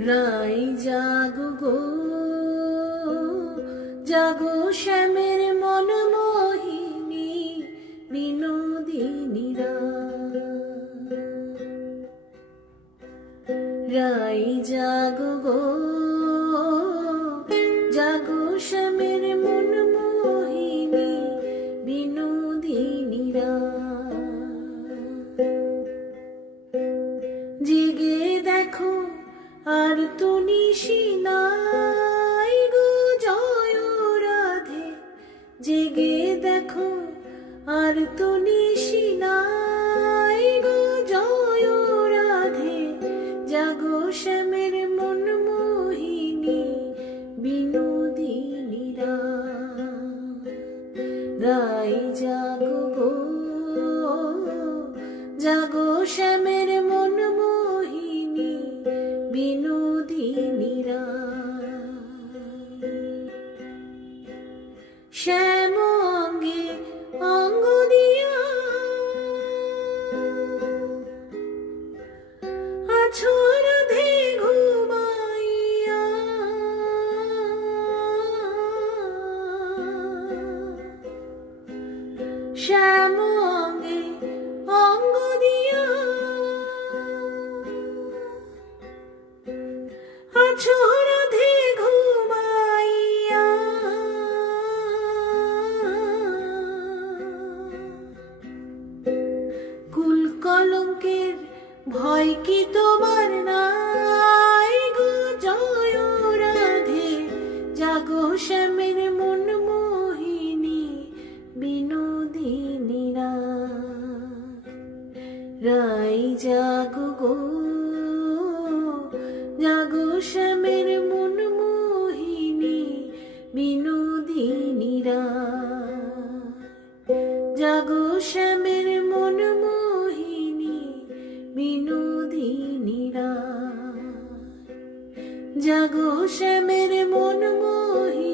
রাই জাগো গো, জাগো শ্যামের মন মোহিনী বিনোদিনী রাই জাগো গো, জাগো শ্যামের মন মোহিনী বিনোদিনী জেগে দেখো আর তো নিশি নাই গো জয় রাধে, জেগে দেখো আর তো নিশি নাই গো জয় রাধে, জাগো শ্যামের মন মোহিনী বিনোদিনী রাই জাগো গো, জাগো শ্যামের মন মোহিনী বিনোদিনী শ্যাম অঙ্গে অঙ্গ দিয়া আছো রাধে ঘুমাইয়া, শ্যাম অঙ্গে অঙ্গ দিয়া আছো রাধে ঘুমাইয়া, কুল কলঙ্কের ভয় কি তোমার নাই গো জয় রাধে, জাগো শ্যামের মন মোহিনী বিনোদিনী রাই জাগো গো, জাগো শ্যামের মন মোহিনী বিনোদিনী জাগো শ্যামের মন মোহিনী বিনোদিনী জাগো শ্যামের মন মোহিনী।